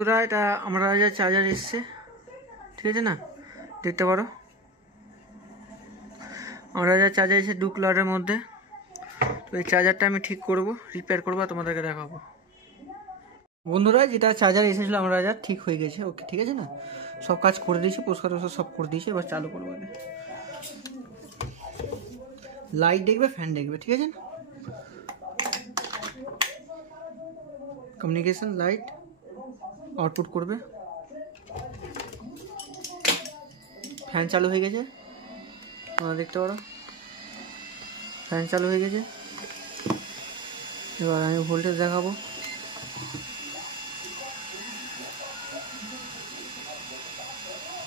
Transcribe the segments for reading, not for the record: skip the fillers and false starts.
তোরা এটা আমরা যা চার্জার এসছে, ঠিক আছে না, দেখতে পারো আমরা যা চার্জার এসে ঢুকলো এর মধ্যে। তো এই চার্জারটা আমি ঠিক করব, রিপেয়ার করবো, তোমাদেরকে দেখাবো। বন্ধুরা যেটা চার্জার এসেছিলো আমরা যা ঠিক হয়ে গেছে, ওকে ঠিক আছে না, সব কাজ করে দিয়েছি, পরিষ্কার সব করে দিয়েছি। এবার চালু করবো, লাইট দেখবে, ফ্যান দেখবে, ঠিক আছে না, কমিউনিকেশন লাইট আউটপুট করবে। ফ্যান চালু হয়ে গেছে, তোমরা দেখতে পারো ফ্যান চালু হয়ে গেছে। এবার আমি ভোল্টেজ দেখাবো,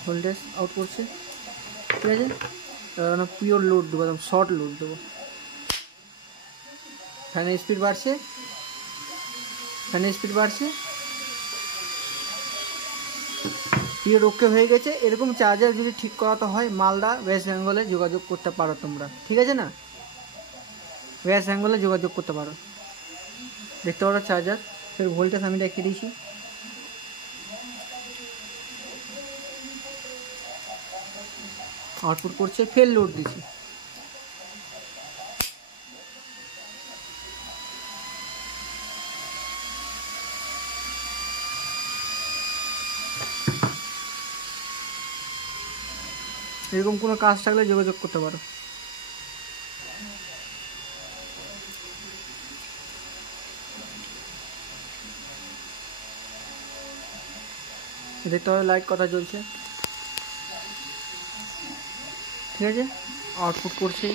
ভোল্টেজ আউট করছে, ঠিক আছে। এবার আমরা পিওর লোড দেবো, একদম শর্ট লোড দেবো। ফ্যানের স্পিড বাড়ছে, পিওর ওকে হয়ে গেছে। এরকম চার্জার যদি ঠিক করাতে হয় মালদা ওয়েস্ট বেঙ্গলে যোগাযোগ করতে পারো তোমরা, ঠিক আছে না, ওয়েস্ট বেঙ্গলে যোগাযোগ করতে পারো। দেখতে পারো চার্জার, ফের ভোল্টেজ আমি দেখিয়ে দিয়েছি, আউটপুট করছে, ফের লোড দিছি। এরকম কোনো কাজ থাকলে যোগাযোগ করতে পারো। দেখতে পারো লাইট কথা জ্বলছে, ঠিক আছে, আউটপুট করছে।